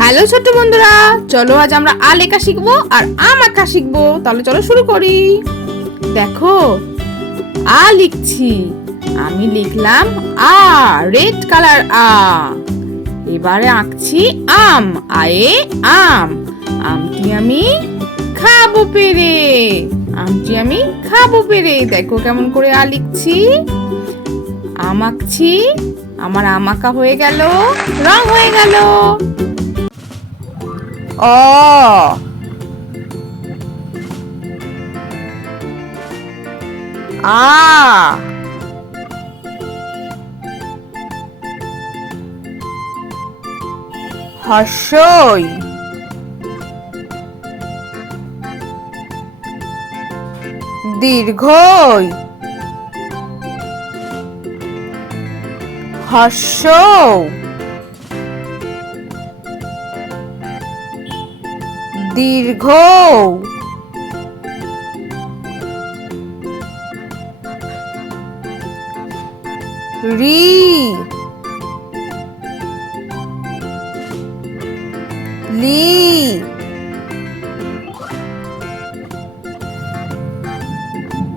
Hello ছোট্ট বন্ধুরা, চলো আজ আমরা আ লেখা শিখবো আর আম আঁকা শিখবো। তাহলে চলো শুরু করি। দেখো, আ লিখছি। আমি লিখলাম আ, রেড কালার আ। এবারে আঁকছি আম, আয়ে আম। আমটি আমি খাবো পেরে। আমটি আমি খাবো পেরে। দেখো কেমন করে আ লিখছি। আম আঁকছি। আমার আম আঁকা হয়ে গেল, রং হয়ে গেল। অ, আ, হর্ষই, দীর্ঘই, হর্ষ, দীর্ঘ, রি, লি,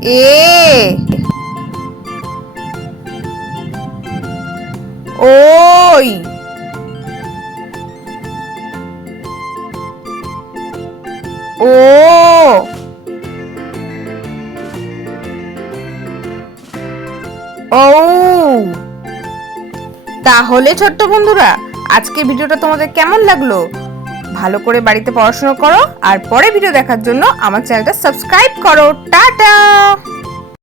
এ, ওই, ও, ও। তাহলে ছোট্ট বন্ধুরা, আজকে ভিডিওটা তোমাদের কেমন লাগলো? ভালো করে বাড়িতে পড়াশোনা করো আর পরে ভিডিও দেখার জন্য আমার চ্যানেলটা সাবস্ক্রাইব করো। টাটা।